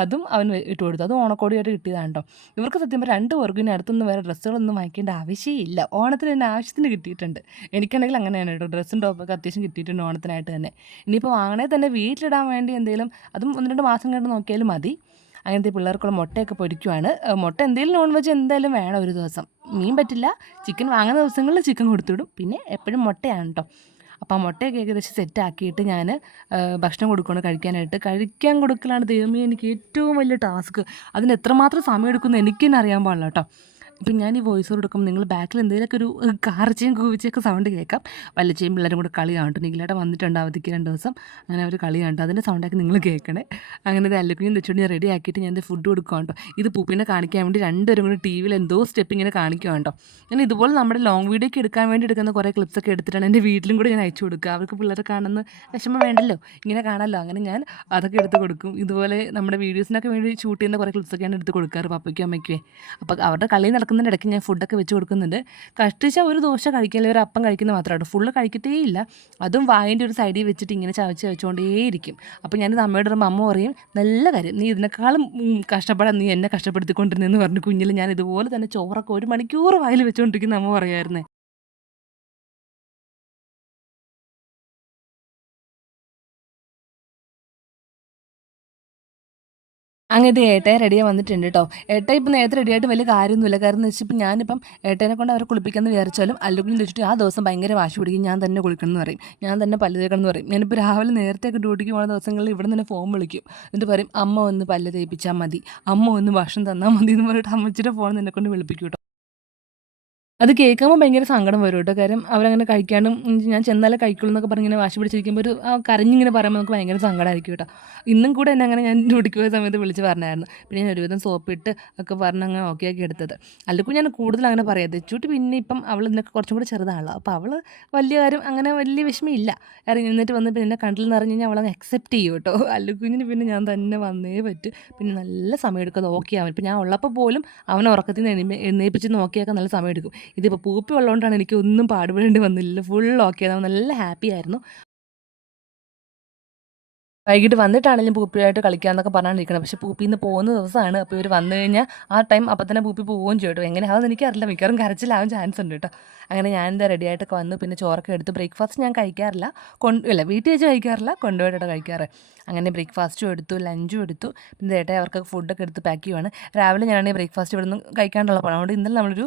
അതും അവൻ ഇട്ട് കൊടുത്തു. അത് ഓണക്കോടിയായിട്ട് കിട്ടിയതാണ് കേട്ടോ. ഇവർക്ക് സത്യം പറഞ്ഞാൽ രണ്ട് പേർക്കും അടുത്തൊന്നും വേറെ ഡ്രസ്സുകളൊന്നും വാങ്ങിക്കേണ്ട ആവശ്യമില്ല. ഓണത്തിന് തന്നെ ആവശ്യത്തിന് കിട്ടിയിട്ടുണ്ട്. എനിക്കാണെങ്കിൽ അങ്ങനെയാണ് കേട്ടോ. ഡ്രസ്സും ടോപ്പൊക്കെ അത്യാവശ്യം കിട്ടിയിട്ടുണ്ട് ഓണത്തിനായിട്ട് തന്നെ. ഇനിയിപ്പോൾ വാങ്ങണേ തന്നെ വീട്ടിലിടാൻ വേണ്ടി എന്തെങ്കിലും അതും ഒന്ന് രണ്ട് മാസം കഴിഞ്ഞിട്ട് നോക്കിയാലും മതി. അങ്ങനത്തെ പിള്ളേർക്കുള്ള മുട്ടയൊക്കെ പൊരിക്കുവാണ്. മുട്ട എന്തെങ്കിലും നോൺ വെജ് എന്തായാലും വേണം ഒരു ദിവസം. മീൻ പറ്റില്ല. ചിക്കൻ വാങ്ങുന്ന ദിവസങ്ങളിൽ ചിക്കൻ കൊടുത്തുവിടും. പിന്നെ എപ്പോഴും മുട്ടയാണ് കേട്ടോ അപ്പോൾ ആ മുട്ടയൊക്കെ ഏകദേശം സെറ്റാക്കിയിട്ട് ഞാൻ ഭക്ഷണം കൊടുക്കുകയാണ് കഴിക്കാനായിട്ട്. കഴിക്കാൻ കൊടുക്കലാണ് ദൈവമേ എനിക്ക് ഏറ്റവും വലിയ ടാസ്ക് അതിന് എത്രമാത്രം സമയം എടുക്കുന്നു എനിക്കെന്നെ അറിയാൻ പാടില്ല കേട്ടോ ഇപ്പം ഞാൻ ഈ വോയിസ് കൊടുക്കുമ്പോൾ നിങ്ങൾ ബാക്കിൽ എന്തെങ്കിലുമൊക്കെ ഒരു കാർച്ചയും കൂവിച്ചൊക്കെ സൗണ്ട് കേൾക്കാം. വല്ലച്ചയും പിള്ളേരും കൂടെ കളി കാണും. നിങ്ങളുടെ വന്നിട്ടുണ്ട് അവധിക്ക് രണ്ട് ദിവസം. അങ്ങനെ അവർ കളി കാണും അതിന്റെ സൗണ്ടൊക്കെ നിങ്ങൾ കേൾക്കണേ. അങ്ങനെ അല്ലക്കുഞ്ഞും തെച്ചുകൊണ്ട് റെഡി ആക്കിയിട്ട് ഞാൻ ഫുഡ് കൊടുക്കുക കേട്ടോ ഇത് പൂപ്പിനെ കാണിക്കാൻ വേണ്ടി രണ്ടുപേരും കൂടി ടി വിയിൽ എന്തോ സ്റ്റെപ്പ് ഇങ്ങനെ കാണിക്കുക കേട്ടോ ഞാൻ ഇതുപോലെ നമ്മുടെ ലോങ് വീഡിയോക്ക് എടുക്കാൻ വേണ്ടി എടുക്കുന്ന കുറേ ക്ലിപ്സൊക്കെ എടുത്തിട്ടാണ് എന്റെ വീട്ടിലും കൂടെ ഞാൻ അയച്ചു കൊടുക്കുക. അവർക്ക് പിള്ളേരെ കാണുന്ന വിഷമം വേണ്ടല്ലോ? ഇങ്ങനെ കാണാമല്ലോ അങ്ങനെ ഞാൻ അതൊക്കെ എടുത്ത് കൊടുക്കും. ഇതുപോലെ നമ്മുടെ വീഡിയോസിനൊക്കെ വേണ്ടി ഷൂട്ട് ചെയ്യുന്ന കുറേ ക്ലിപ്സൊക്കെയാണ് എടുത്ത് കൊടുക്കാറ് പപ്പയ്ക്കും അമ്മയ്ക്കുവേ അപ്പോൾ അവരുടെ കളി നടക്കുന്നതിന്റെ ഇടയ്ക്ക് ഞാൻ ഫുഡൊക്കെ വെച്ച് കൊടുക്കുന്നുണ്ട്. കഷ്ടിച്ച ഒരു ദോശ കഴിക്കില്ല ഒരു അപ്പം കഴിക്കുന്ന മാത്രമാണ് ഫുള്ള് കഴിക്കത്തേ ഇല്ല അതും വായന്റെ ഒരു സൈഡിൽ വെച്ചിട്ട് ഇങ്ങനെ ചവച്ച് വെച്ചുകൊണ്ടേയിരിക്കും അപ്പോൾ ഞാൻ അമ്മയോട് അമ്മ പറയും നല്ല കാര്യം. നീ ഇതിനേക്കാളും കഷ്ടപ്പെടാൻ നീ എന്നെ കഷ്ടപ്പെടുത്തിക്കൊണ്ടിരുന്നെന്ന് പറഞ്ഞു കുഞ്ഞിൽ ഞാൻ ഇതുപോലെ തന്നെ ചോറൊക്കെ ഒരു മണിക്കൂർ വായിൽ വെച്ചുകൊണ്ടിരിക്കുന്ന അമ്മ പറയുമായിരുന്നേ അങ്ങനത്തെ ഏട്ടയെ റെഡിയാ വന്നിട്ടുണ്ട് കേട്ടോ ഏട്ട ഇപ്പം നേരത്തെ റെഡിയായിട്ട് വലിയ കാര്യമൊന്നുമില്ല. കാരണം എന്ന് വെച്ചാൽ ഇപ്പം ഞാനിപ്പം ഏട്ടനെ കൊണ്ട് അവരെ കുളിപ്പിക്കാമെന്ന് വിചാരിച്ചാലും അല്ലെങ്കിൽ വെച്ചിട്ട് ആ ദിവസം ഭയങ്കര വാശി പിടിക്കും. ഞാൻ തന്നെ കുളിക്കണം എന്ന് പറയും. ഞാൻ തന്നെ പല്ല് തേക്കണം എന്ന് പറയും. ഞാനിപ്പോൾ രാവിലെ നേരത്തെയൊക്കെ ഡ്യൂട്ടിക്ക് പോകുന്ന ദിവസങ്ങളിൽ ഇവിടെ നിന്ന് ഫോൺ വിളിക്കും. എന്നിട്ട് പറയും അമ്മ ഒന്ന് പല്ല് തേപ്പിച്ചാൽ മതി. അമ്മ ഒന്ന് ഭക്ഷണം തന്നാൽ മതി എന്ന് പറഞ്ഞിട്ട് അമ്മച്ചിയുടെ ഫോൺ നിന്നെ കൊണ്ട് വിളിപ്പിക്കും കേട്ടോ അത് കേൾക്കുമ്പോൾ ഭയങ്കര സങ്കടം വരും കേട്ടോ. കാര്യം അവരങ്ങനെ കഴിക്കാണ്ടും ഞാൻ ചെന്നാലേ കഴിക്കുള്ളൂ എന്നൊക്കെ പറഞ്ഞ് ഇങ്ങനെ വാശി പിടിച്ചിരിക്കുമ്പോൾ ഒരു ആ കരഞ്ഞിങ്ങനെ പറയുമ്പോൾ നമുക്ക് ഭയങ്കര സങ്കടമായിരിക്കും കേട്ടോ. ഇന്നും കൂടെ എന്നെ അങ്ങനെ ഞാൻ ഡ്യൂട്ടിക്ക് പോയ സമയത്ത് വിളിച്ച് പറഞ്ഞായിരുന്നു. പിന്നെ ഞാൻ ഒരുവിധം സോപ്പിട്ട് ഒക്കെ പറഞ്ഞ് അങ്ങനെ ഓക്കെ ആക്കി എടുത്തത്. അല്ലെങ്കിൽ ഞാൻ കൂടുതൽ അങ്ങനെ പറയാം തെച്ചൂട്ട് പിന്നെ ഇപ്പം അവൾ ഇതിനൊക്കെ കുറച്ചും കൂടെ ചെറുതാണല്ലോ. അപ്പോൾ അവൾ വലിയ കാര്യം അങ്ങനെ വലിയ വിഷമമില്ല ഇറങ്ങി നിന്നിട്ട് വന്ന് പിന്നെ എന്നെ കണ്ടിൽ നിന്ന് അറിഞ്ഞ് കഴിഞ്ഞാൽ അവളങ്ങ് അക്സെപ്റ്റ് ചെയ്യും കേട്ടോ. അല്ലുക്കുഞ്ഞിന് പിന്നെ ഞാൻ തന്നെ വന്നേ പറ്റൂ. പിന്നെ നല്ല സമയം എടുക്കും. അത് ഓക്കെ ആവും. ഇപ്പം ഞാൻ ഉള്ളപ്പോൾ പോലും അവനെ ഉറക്കത്തിൽ നിന്ന് എഴുന്നേ എഴുന്നേപ്പിച്ച് നോക്കിയൊക്കെ നല്ല സമയം എടുക്കും. ഇതിപ്പോൾ പൂപ്പി ഉള്ളതുകൊണ്ടാണ് എനിക്ക് ഒന്നും പാടുപെടേണ്ടി വന്നില്ല. ഫുൾ ഓക്കെ നല്ല ഹാപ്പി ആയിരുന്നു. വൈകിട്ട് വന്നിട്ടാണെങ്കിലും പൂപ്പിയായിട്ട് കളിക്കാമെന്നൊക്കെ പറഞ്ഞാണ്ടിരിക്കണം. പക്ഷേ പൂപ്പി നിന്ന് പോകുന്ന ദിവസമാണ് അപ്പോൾ ഇവർ വന്നു കഴിഞ്ഞാൽ ആ ടൈം അപ്പം തന്നെ പൂപ്പി പോവുകയും ചെയ്യും കേട്ടോ. എങ്ങനെയാണെന്ന് എനിക്കറിയില്ല. മിക്കവാറും കരച്ചിലാവും ചാൻസ് ഉണ്ട് കേട്ടോ. അങ്ങനെ ഞാൻ എന്താ റെഡി ആയിട്ടൊക്കെ വന്നു. പിന്നെ ചോറൊക്കെ എടുത്ത് ബ്രേക്ക്ഫാസ്റ്റ് ഞാൻ കഴിക്കാറില്ല. കൊണ്ട് ഇല്ല വീട്ടിൽ വെച്ച് കഴിക്കാറില്ല. കൊണ്ടുപോയിട്ടാണ് കഴിക്കാറ്. അങ്ങനെ ബ്രേക്ക്ഫാസ്റ്റും എടുത്തു ലഞ്ചും എടുത്തു. പിന്നെ ചേട്ടാ അവർക്ക് ഫുഡൊക്കെ എടുത്ത് പാക്ക് ചെയ്യുവാണ്. രാവിലെ ഞാനാണെങ്കിൽ ബ്രേക്ക്ഫാസ്റ്റ് ഇവിടെ നിന്ന് കഴിക്കാണ്ടുള്ള പണം. അതുകൊണ്ട് ഇന്നലെ നമ്മളൊരു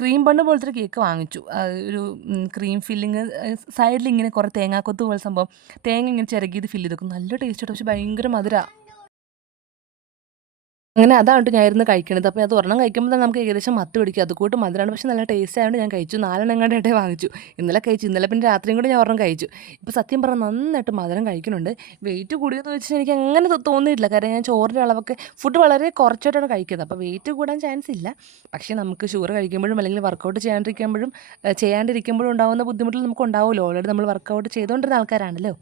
ക്രീം ബണ്ണ് പോലത്തെ ഒരു കേക്ക് വാങ്ങിച്ചു. ഒരു ക്രീം ഫില്ലിങ് സൈഡിൽ ഇങ്ങനെ കുറേ തേങ്ങാക്കൊത്ത് പോലെ സംഭവം. തേങ്ങ ഇങ്ങനെ ചിരകിയത് ഫില്ല് ചെയ്തേക്കും നല്ല ടേസ്റ്റ് പക്ഷെ ഭയങ്കര മധുര. അങ്ങനെ അതാണ് ഞാൻ ഇരുന്ന് കഴിക്കണത്. അപ്പോൾ അത് ഒരെണ്ണം കഴിക്കുമ്പോൾ തന്നെ നമുക്ക് ഏകദേശം മത്ത് പിടിക്കും. അതുകൂട്ട് മധുരമാണ് പക്ഷേ നല്ല ടേസ്റ്റ് ആയതുകൊണ്ട് ഞാൻ കഴിച്ചു. നാലെണ്ണം കണ്ടിട്ടേ വാങ്ങിച്ചു. ഇന്നലെ കഴിച്ചു. ഇന്നലെ പിന്നെ രാത്രിയും കൂടി ഞാൻ ഒരെണ്ണം കഴിച്ചു. ഇപ്പോൾ സത്യം പറഞ്ഞാൽ നന്നായിട്ട് മധുരം കഴിക്കുന്നുണ്ട്. വെയിറ്റ് കൂടിയെന്ന് വെച്ചാൽ എനിക്ക് അങ്ങനെ തോന്നിയിട്ടില്ല. കാരണം ഞാൻ ചോറിന്റെ അളവൊക്കെ ഫുഡ് വളരെ കുറച്ചായിട്ടാണ് കഴിക്കുന്നത്. അപ്പോൾ വെയിറ്റ് കൂടാൻ ചാൻസ് ഇല്ല. പക്ഷേ നമുക്ക് ഷുഗർ കഴിക്കുമ്പോഴും അല്ലെങ്കിൽ വർക്കൗട്ട് ചെയ്യാണ്ടിരിക്കുമ്പോഴും ചെയ്യാണ്ടിരിക്കുമ്പോഴും ഉണ്ടാകുന്ന ബുദ്ധിമുട്ടുകൾ നമുക്ക് ഉണ്ടാവുമല്ലോ. ഓൾറെഡി നമ്മൾ വർക്കൗട്ട് ചെയ്തുകൊണ്ടിരുന്ന ആൾക്കാരാണല്ലോ.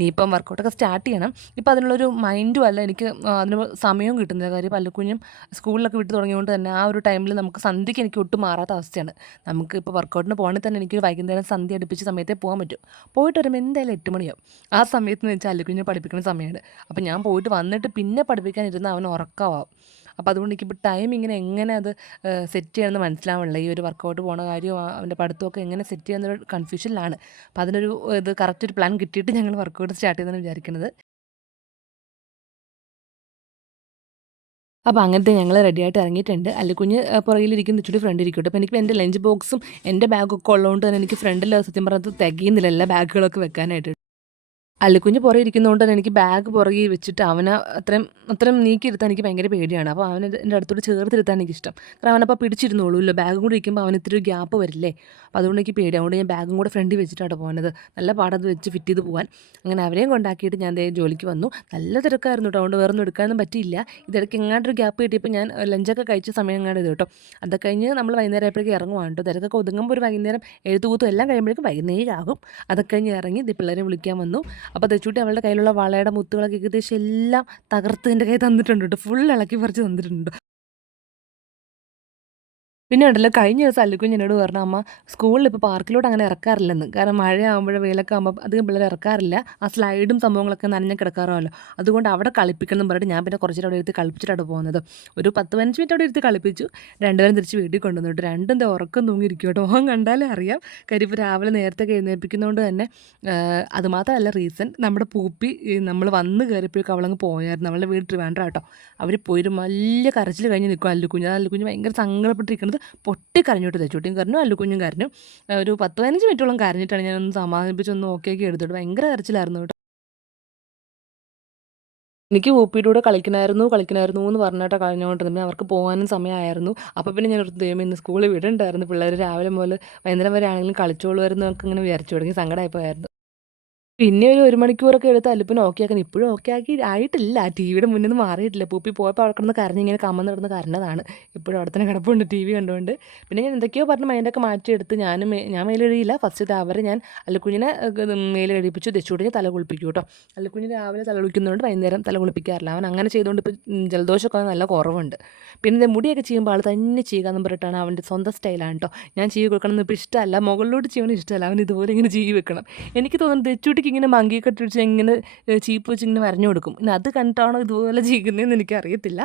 ഇനിയിപ്പം വർക്കൗട്ടൊക്കെ സ്റ്റാർട്ട് ചെയ്യണം. ഇപ്പം അതിനുള്ളൊരു മൈൻഡും അല്ല എനിക്ക് അതിന് സമയവും കിട്ടുന്നില്ല കാര്യം പല്ലക്കുഞ്ഞും സ്കൂളിലൊക്കെ വിട്ട് തുടങ്ങിയതുകൊണ്ട് തന്നെ ആ ഒരു ടൈമിൽ നമുക്ക് സന്ധ്യയ്ക്ക് എനിക്ക് ഒട്ടും മാറാത്ത അവസ്ഥയാണ്. നമുക്ക് ഇപ്പോൾ വർക്കൗട്ടിന് പോകണമെങ്കിൽ തന്നെ എനിക്ക് വൈകുന്നേരം സന്ധ്യ അടുപ്പിച്ച സമയത്തേ പോകാൻ പറ്റും. പോയിട്ട് വരുമ്പോൾ എന്തായാലും എട്ട് മണിയാവും. ആ സമയത്ത് എന്ന് വെച്ചാൽ അല്ലുക്കുഞ്ഞിനെ പഠിപ്പിക്കുന്ന സമയമാണ്. അപ്പോൾ ഞാൻ പോയിട്ട് വന്നിട്ട് പിന്നെ പഠിപ്പിക്കാൻ ഇരുന്ന് അവൻ ഉറക്കമാവും. അപ്പോൾ അതുകൊണ്ട് എനിക്കിപ്പോൾ ടൈം ഇങ്ങനെ എങ്ങനെ അത് സെറ്റ് ചെയ്യണമെന്ന് മനസ്സിലാവണില്ല ഈ ഒരു വർക്കൗട്ട് പോണ കാര്യവും അവന്റെ പഠിത്തമൊക്കെ എങ്ങനെ സെറ്റ് ചെയ്യുന്നൊരു കൺഫ്യൂഷനിലാണ് അപ്പോൾ അതിനൊരു ഇത് കറക്റ്റ് ഒരു പ്ലാൻ കിട്ടിയിട്ട് ഞങ്ങൾ വർക്കൗട്ട് സ്റ്റാർട്ട് ചെയ്തെന്ന് വിചാരിക്കുന്നത് അപ്പോൾ അങ്ങനത്തെ ഞങ്ങൾ റെഡിയായിട്ട് ഇറങ്ങിയിട്ടുണ്ട്. അല്ലെങ്കിൽ കുഞ്ഞ് പുറകിലിരിക്കുന്ന ഇച്ചിരി ഫ്രണ്ട് ഇരിക്കട്ടെ അപ്പോൾ എനിക്ക് എന്റെ ലഞ്ച് ബോക്സും എന്റെ ബാഗൊക്കെ ഉള്ളതുകൊണ്ട് തന്നെ എനിക്ക് ഫ്രണ്ടിൽ സത്യം പറഞ്ഞത് തികയുന്നില്ല. എല്ലാ ബാഗുകളൊക്കെ വെക്കാനായിട്ട്. അല്ലിക്കുഞ്ഞ് പുറകെ ഇരിക്കുന്നതുകൊണ്ട് തന്നെ എനിക്ക് ബാഗ് പുറകെ വെച്ചിട്ട് അവനെ അത്രയും അത്രയും നീക്കിയിരുത്താൻ എനിക്ക് ഭയങ്കര പേടിയാണ്. അപ്പോൾ അവന് എന്റെ അടുത്തോട്ട് ചേർത്തിരുത്താൻ എനിക്ക് ഇഷ്ടം കാരണം അവനപ്പോൾ പിടിച്ചിരുന്നുള്ളൂല്ലോ ബാഗും കൂടി ഇരിക്കുമ്പോൾ അവന് ഇത്തിരി ഗ്യാപ്പ് വരില്ലേ? അപ്പോൾ അതുകൊണ്ട് എനിക്ക് പേടി. അതുകൊണ്ട് ഞാൻ ബാഗും കൂടെ ഫ്രണ്ടിൽ വെച്ചിട്ടാണ് പോകുന്നത് നല്ല പാടത്ത് വെച്ച് ഫിറ്റ് ചെയ്ത് പോകാൻ അങ്ങനെ അവരെയും കൊണ്ടാക്കിയിട്ട് ഞാൻ ദേ ജോലിക്ക് വന്നു. നല്ല തിരക്കായിരുന്നു കേട്ടോ അതുകൊണ്ട് വേറെ ഒന്നും എടുക്കാനൊന്നും പറ്റിയില്ല. ഇതിടയ്ക്ക് എങ്ങാണ്ടൊരു ഗ്യാപ്പ് കിട്ടിയപ്പോൾ ഞാൻ ലഞ്ചൊക്കെ കഴിച്ച സമയം എങ്ങാണ്ട് ഇത് കേട്ടോ അതൊക്കെ കഴിഞ്ഞ് നമ്മൾ വൈകുന്നേരം ആയപ്പോഴേക്കും ഇറങ്ങുവാണ് കേട്ടോ തിരക്കൊക്കെ ഒതുങ്ങുമ്പോൾ ഒരു വൈകുന്നേരം എഴുത്തുകൂത്തും എല്ലാം കഴിയുമ്പോഴേക്കും വൈകുന്നേരം ആകും അതൊക്കെ കഴിഞ്ഞ് ഇറങ്ങി പിള്ളേരെ വിളിക്കാൻ വന്നു. അപ്പോൾ തെച്ചൂട്ടി അവളുടെ കയ്യിലുള്ള വളയുടെ മുത്തുകളൊക്കെ ഏകദേശം എല്ലാം തകർത്ത് എന്റെ കയ്യിൽ തന്നിട്ടുണ്ട് കേട്ടോ. ഫുൾ ഇളക്കി പറിച്ച് തന്നിട്ടുണ്ട്. പിന്നെ ഉണ്ടല്ലോ കഴിഞ്ഞ ദിവസം അല്ലുക്കുഞ്ഞ് എന്നോട് പറഞ്ഞു അമ്മ സ്കൂളിൽ ഇപ്പോൾ പാർക്കിലോട്ട് അങ്ങനെ ഇറക്കാറില്ലെന്ന്. കാരണം മഴയാകുമ്പോൾ വെയിലൊക്കെ ആകുമ്പോൾ അധികം പിള്ളേർ ഇറക്കാറില്ല. ആ സ്ലൈഡും സംഭവങ്ങളൊക്കെ നനഞ്ഞ് കിടക്കാറുമല്ലോ അതുകൊണ്ട് അവിടെ കളിപ്പിക്കണം പറഞ്ഞിട്ട് ഞാൻ പിന്നെ കുറച്ചു അവിടെ ഇരുത്തി കളിപ്പിച്ചിട്ടാണ് പോകുന്നത്. ഒരു പത്ത് പതിനഞ്ച് മിനിറ്റ് അവിടെ ഇരുത്തി കളിപ്പിച്ചു. രണ്ടുപേരും തിരിച്ച് വീട്ടിൽ കൊണ്ടുവന്നിട്ട് രണ്ടും ഉറക്കം തൂങ്ങിയിരിക്കും കേട്ടോ. ഓൻ കണ്ടാലേ അറിയാം. കാര്യം ഇപ്പോൾ രാവിലെ നേരത്തെ എഴുന്നേൽപ്പിക്കുന്നതുകൊണ്ട് തന്നെ അതുമാത്രമല്ല റീസൺ നമ്മുടെ പൂപ്പി നമ്മൾ വന്ന് കയറിയപ്പോഴേക്കും അവളങ്ങ് പോയായിരുന്നു. അവളുടെ വീട്ടിൽ വേണ്ട കേട്ടോ. അവർ പോയിട്ട് വലിയ കരച്ചിൽ കഴിഞ്ഞ് നിൽക്കും അല്ലുക്കുഞ്ഞ് അല്ലുക്കുഞ്ഞ് ഭയങ്കര സങ്കടപ്പെട്ടിരിക്കുന്നത്. പൊട്ടി കരഞ്ഞോട്ട് തെച്ചുട്ടിയും കരഞ്ഞു അല്ലുക്കുഞ്ഞും കരഞ്ഞു. ഒരു പത്ത് പതിനഞ്ച് മിനിറ്റോളം കരഞ്ഞിട്ടാണ് ഞാനൊന്ന് സമാധാനിപ്പിച്ചൊന്ന് ഓക്കെ ആക്കി എടുത്തിട്ട് ഭയങ്കര കരച്ചിലായിരുന്നു കേട്ടോ. എനിക്ക് കൂടെ കളിക്കണമായിരുന്നു കളിക്കണമായിരുന്നു എന്ന് പറഞ്ഞിട്ട് കളഞ്ഞുകൊണ്ടിരുന്നു പിന്നെ അവർക്ക് പോകാനും സമയമായിരുന്നു. അപ്പോൾ പിന്നെ ഞാൻ ഒരു ദൈവം ഇന്ന് സ്കൂളിൽ വിടണ്ടായിരുന്നു. പിള്ളേർ രാവിലെ മുതൽ വൈകുന്നേരം വരെ ആണെങ്കിലും കളിച്ചോളുമായിരുന്നു എന്നൊക്കെ ഇങ്ങനെ വിചാരിച്ചു തുടങ്ങി. സങ്കടമായിപ്പോയായിരുന്നു. പിന്നെ ഒരു ഒരു മണിക്കൂറൊക്കെ എടുത്ത് അല്ലുപ്പിന് ഓക്കെ ആക്കാൻ ഇപ്പോഴും ഓക്കെ ആക്കി ആയിട്ടില്ല. ടി വിയുടെ മുന്നിൽ നിന്ന് മാറിയിട്ടില്ല. പൂപ്പി പോയപ്പോൾ അവിടെ കിടന്ന് കരഞ്ഞ് ഇങ്ങനെ കമ്മന്ന് കിടന്ന് കരഞ്ഞതാണ്. ഇപ്പോഴും അവിടെ തന്നെ കിടപ്പുണ്ട് ടി വി കണ്ടുകൊണ്ട് പിന്നെ ഞാൻ എന്തൊക്കെയോ പറഞ്ഞ് മൈൻഡൊക്കെ മാറ്റിയെടുത്ത് ഞാനും ഞാൻ മേലെഴുതിയില്ല. ഫസ്റ്റ് അവരെ ഞാൻ അല്ലുക്കുഞ്ഞിനെ മേലെ കഴിപ്പിച്ചു തെച്ചുകൂടി തല കുളിപ്പിക്കും കേട്ടോ അല്ലുക്കുഞ്ഞിന് രാവിലെ തല കുളിക്കുന്നതുകൊണ്ട് വൈകുന്നേരം തല കുളിപ്പിക്കാറില്ല. അവൻ അങ്ങനെ ചെയ്തുകൊണ്ട് ഇപ്പോൾ ജലദോഷമൊക്കെ നല്ല കുറവുണ്ട്. പിന്നെ മുടിയൊക്കെ ചെയ്യുമ്പോൾ ആൾ തന്നെ ചെയ്യുക പറഞ്ഞിട്ടാണ് അവന്റെ സ്വന്തം സ്റ്റൈലാണ് കേട്ടോ ഞാൻ ചെയ്ത് കൊടുക്കണം എന്ന് ഇഷ്ടമല്ല. മുകളിലോട്ട് ചെയ്യണം ഇഷ്ടമല്ല. അവൻ ഇതുപോലെ ഇങ്ങനെ ചെയ്ത് വെക്കണം. എനിക്ക് തോന്നുന്നു തെച്ചുട്ടിക്ക് ഇങ്ങനെ മങ്കി കെട്ടിടിച്ച് ഇങ്ങനെ ചീപ്പ് വെച്ച് ഇങ്ങനെ വരഞ്ഞു കൊടുക്കും. പിന്നെ അത് കണ്ടിട്ടാണോ ഇതുപോലെ ചെയ്യുന്നതെന്ന് എനിക്കറിയത്തില്ല.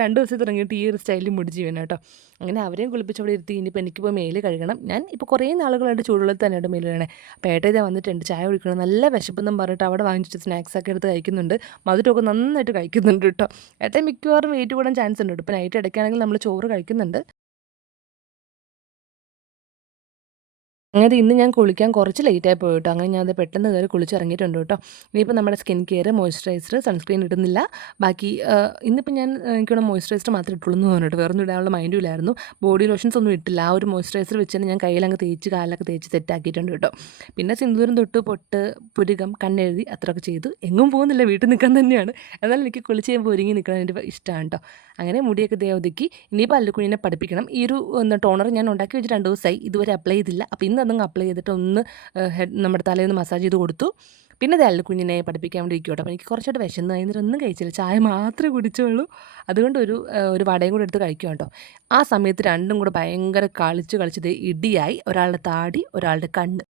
രണ്ട് ദിവസം തുടങ്ങിയിട്ട് ഈ ഒരു സ്റ്റൈലിൽ മുടി ചെയ്യണം കേട്ടോ. അങ്ങനെ അവരെയും കുളിപ്പിച്ച് അവിടെ ഇരുത്തി ഇനിയിപ്പോൾ എനിക്കിപ്പോൾ മേൽ കഴുകണം. ഞാൻ ഇപ്പോൾ കുറേ നാളുകളായിട്ട് ചൂടുള്ളത് തന്നെയാണ് മേൽ കഴുകണേ. അപ്പോൾ ഏട്ടേ വന്നിട്ടുണ്ട് ചായ കുടിക്കണം നല്ല വിശപ്പെന്നും പറഞ്ഞിട്ട് അവിടെ വാങ്ങിച്ചിട്ട് സ്നാക്സൊക്കെ എടുത്ത് കഴിക്കുന്നുണ്ട്. മധുരമൊക്കെ നന്നായിട്ട് കഴിക്കുന്നുണ്ട് കേട്ടോ. ഏട്ടൻ മിക്കവാറും വെയിറ്റ് കൂടാൻ ചാൻസ് ഉണ്ട്. ഇപ്പോൾ നൈറ്റ് ഇടയ്ക്കാണെങ്കിൽ നമ്മൾ ചോറ് കഴിക്കുന്നുണ്ട്. അങ്ങനെ ഇന്ന് ഞാൻ കുളിക്കാൻ കുറച്ച് ലേറ്റായി പോയി കേട്ടോ അങ്ങനെ ഞാൻ അത് പെട്ടെന്ന് കയറി കുളിച്ചിറങ്ങിയിട്ടുണ്ട് കേട്ടോ. ഇനിയിപ്പോൾ നമ്മുടെ സ്കിൻ കെയർ മോയ്സ്ചറൈസർ സൺസ്ക്രീൻ ഇടുന്നില്ല. ബാക്കി ഇന്നിപ്പോൾ ഞാൻ എനിക്കുള്ള മോയ്സ്ചറൈസർ മാത്രമേ ഇട്ടുള്ളൂ എന്ന് പറഞ്ഞിട്ട് വേറൊന്നും ഇടാനുള്ള മൈൻഡും ഇല്ലായിരുന്നു. ബോഡി ലോഷൻസ് ഒന്നും ഇട്ടില്ല. ആ ഒരു മോയ്സ്ചറൈസർ വെച്ച് തന്നെ ഞാൻ കയ്യിലങ്ങ് തേച്ച് കാലൊക്കെ തേച്ച് സെറ്റാക്കിയിട്ടുണ്ട് കേട്ടോ. പിന്നെ സിന്ദൂരം തൊട്ട് പൊട്ട് പുരുകം കണ്ണെഴുതി അത്രയൊക്കെ ചെയ്തു. എങ്ങും പോകുന്നില്ല. വീട്ടിൽ നിൽക്കാൻ തന്നെയാണ്. എന്നാലും എനിക്ക് കുളിച്ച് ചെയ്യുമ്പോൾ ഒരുങ്ങി നിൽക്കണം എന്റെ ഇഷ്ടമാണ് കേട്ടോ. അങ്ങനെ മുടിയൊക്കെ ദേ ഒതുക്കി. ഇനിയിപ്പോൾ അല്ലുക്കുഴിനെ പഠിപ്പിക്കണം. ഈ ഒരു ടോണർ ഞാൻ ഉണ്ടാക്കി വെച്ച് രണ്ട് ദിവസമായി. ഇതുവരെ അപ്ലൈ ചെയ്തില്ല. അപ്പോൾ ഇന്ന് അതങ്ങ് അപ്ലൈ ചെയ്തിട്ട് ഒന്ന് ഹെഡ് നമ്മുടെ തലയിൽ നിന്ന് മസാജ് ചെയ്ത് കൊടുത്തു. പിന്നെ ദയാലു കുഞ്ഞിനെ പഠിപ്പിക്കാൻ വേണ്ടി ഇരിക്കട്ടെ അപ്പോൾ എനിക്ക് കുറച്ചായിട്ട് വിശന്ന് കഴിഞ്ഞിട്ട് ഒന്നും കഴിച്ചില്ല. ചായ മാത്രമേ കുടിച്ചുള്ളൂ. അതുകൊണ്ട് ഒരു ഒരു വടയും കൂടെ എടുത്ത് കഴിക്കും കേട്ടോ. ആ സമയത്ത് രണ്ടും കൂടെ ഭയങ്കര കളിച്ച് കളിച്ചത് ഇടിയായി. ഒരാളുടെ താടി ഒരാളുടെ കണ്ണ്.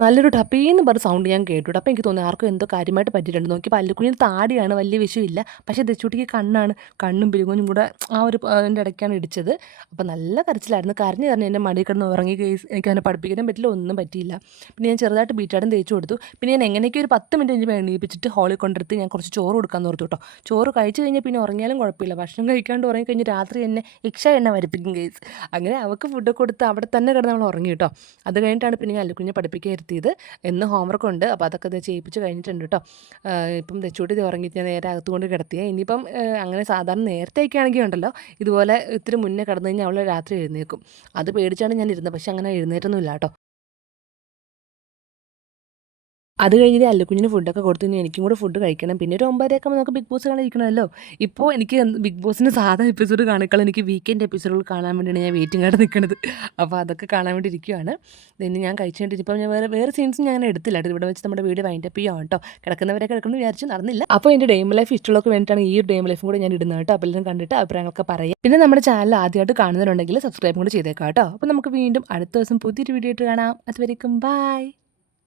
നല്ലൊരു ടപ്പീന്ന് പറഞ്ഞ സൗണ്ട് ഞാൻ കേട്ടു അപ്പോൾ എനിക്ക് തോന്നുന്നു ആർക്കും എന്തോ കാര്യമായിട്ട് പറ്റിയിട്ടുണ്ട് നോക്കി പല്ലുക്കുഞ്ഞിന് താടിയാണ് വലിയ വിഷയമില്ല പക്ഷേ ദച്ചുട്ടിക്ക് കണ്ണാണ് കണ്ണും പിരികുഞ്ഞും കൂടെ ആ ഒരു അതിന്റെ ഇടയ്ക്കാണ് ഇടിച്ചത്. അപ്പോൾ നല്ല കരച്ചിലായിരുന്നു. കരഞ്ഞ് കരഞ്ഞ് എന്റെ മടി കിടന്ന് ഉറങ്ങി കേസ് എനിക്ക് അവനെ പഠിപ്പിക്കാനും പറ്റില്ല ഒന്നും പറ്റിയില്ല. പിന്നെ ഞാൻ ചെറുതായിട്ട് ബീറ്റാടും തേച്ച് കൊടുത്തു. പിന്നെ ഞാൻ എങ്ങനെയൊക്കെ ഒരു പത്ത് മിനിറ്റ് കഴിഞ്ഞ് എണീപ്പിച്ചിട്ട് ഹോളിൽ കൊണ്ടെടുത്ത് ഞാൻ കുറച്ച് ചോറ് കൊടുക്കാൻ ഓർത്തു കേട്ടോ ചോറ് കഴിച്ച് കഴിഞ്ഞാൽ പിന്നെ ഉറങ്ങിയാലും കുഴപ്പമില്ല. ഭക്ഷണം കഴിക്കാണ്ട് ഉറങ്ങി കഴിഞ്ഞ് രാത്രി എന്നെ ഇക്ഷ എണ്ണ വരപ്പിക്കും കേസ് അങ്ങനെ അവൾക്ക് ഫുഡ് കൊടുത്ത് അവിടെ തന്നെ കിടന്ന് നമ്മൾ ഉറങ്ങി കേട്ടോ അത് കഴിഞ്ഞിട്ടാണ് പിന്നെ ഞാൻ അല്ലുക്കുഞ്ഞെ പഠിപ്പിക്കാൻ ഇരുത്തിയത് എന്ന് ഹോംവർക്ക് ഉണ്ട്. അപ്പോൾ അതൊക്കെ ഇത് ചെയ്യിപ്പിച്ച് കഴിഞ്ഞിട്ടുണ്ട് കേട്ടോ ഇപ്പം തെച്ചൂട്ടി ഉറങ്ങി ഞാൻ നേരെ അകത്തുകൊണ്ട് കിടത്തിയ. ഇനിയിപ്പം അങ്ങനെ സാധാരണ നേരത്തേക്ക് ആണെങ്കിൽ ഉണ്ടല്ലോ. ഇതുപോലെ ഇത്തിരി മുന്നേ കിടന്നു കഴിഞ്ഞാൽ അവൾ രാത്രി എഴുന്നേക്കും അത് പേടിച്ചാണ് ഞാൻ ഇരുന്നത്. പക്ഷേ അങ്ങനെ എഴുന്നേറ്റൊന്നുമില്ല കേട്ടോ അത് കഴിഞ്ഞിട്ട് അല്ലുക്കുഞ്ഞിന് ഫുഡൊക്കെ കൊടുത്തു എനിക്കും കൂടെ ഫുഡ് കഴിക്കണം. പിന്നെ ഒരു ഒമ്പതരയൊക്കെ നമുക്ക് ബിഗ് ബോസ് കാണാനിരിക്കണമല്ലോ ഇപ്പോൾ എനിക്ക് ബിഗ് ബോസിന് സാധാ എപ്പിസോഡ് കാണിക്കാൻ എനിക്ക് വീക്കെൻഡ് എപ്പിസോഡുകൾ കാണാൻ വേണ്ടിയാണ് ഞാൻ വെയിറ്റിംഗ് ആയിട്ട് നിൽക്കുന്നത് അപ്പോൾ അതൊക്കെ കാണാൻ വേണ്ടി ഇരിക്കുകയാണ് പിന്നെ ഞാൻ കഴിച്ചുകൊണ്ടിരിക്കും ഇപ്പോൾ ഞാൻ വേറെ വേറെ സീൻസും ഞാൻ എടുത്തില്ല. ഇവിടെ വെച്ച് നമ്മുടെ വീഡിയോ വൈൻഡപ്പ് ചെയ്യാം കേട്ടോ. കിടക്കുന്നവരെ കിടക്കുന്നു വിചാരിച്ചു നടന്നില്ല. അപ്പോൾ എന്റെ ഡെയിം ലൈഫ് ഇഷ്ടമുള്ളവർക്ക് വേണ്ടിയിട്ടാണ് ഈ ഒരു ഡെയിം ലൈഫും കൂടെ ഞാൻ ഇടുന്നത് കേട്ടോ. അപ്പോൾ എല്ലാം കണ്ടിട്ട് അഭിപ്രായങ്ങളൊക്കെ പറയാം. പിന്നെ നമ്മുടെ ചാനൽ ആദ്യമായിട്ട് കാണുന്നവരുണ്ടെങ്കിൽ സബ്സ്ക്രൈബ് കൂടെ ചെയ്തേക്കാം കേട്ടോ. അപ്പോൾ നമുക്ക് വീണ്ടും അടുത്ത ദിവസം പുതിയൊരു വീഡിയോ ആയിട്ട് കാണാം. അതുവരേക്കും ബൈ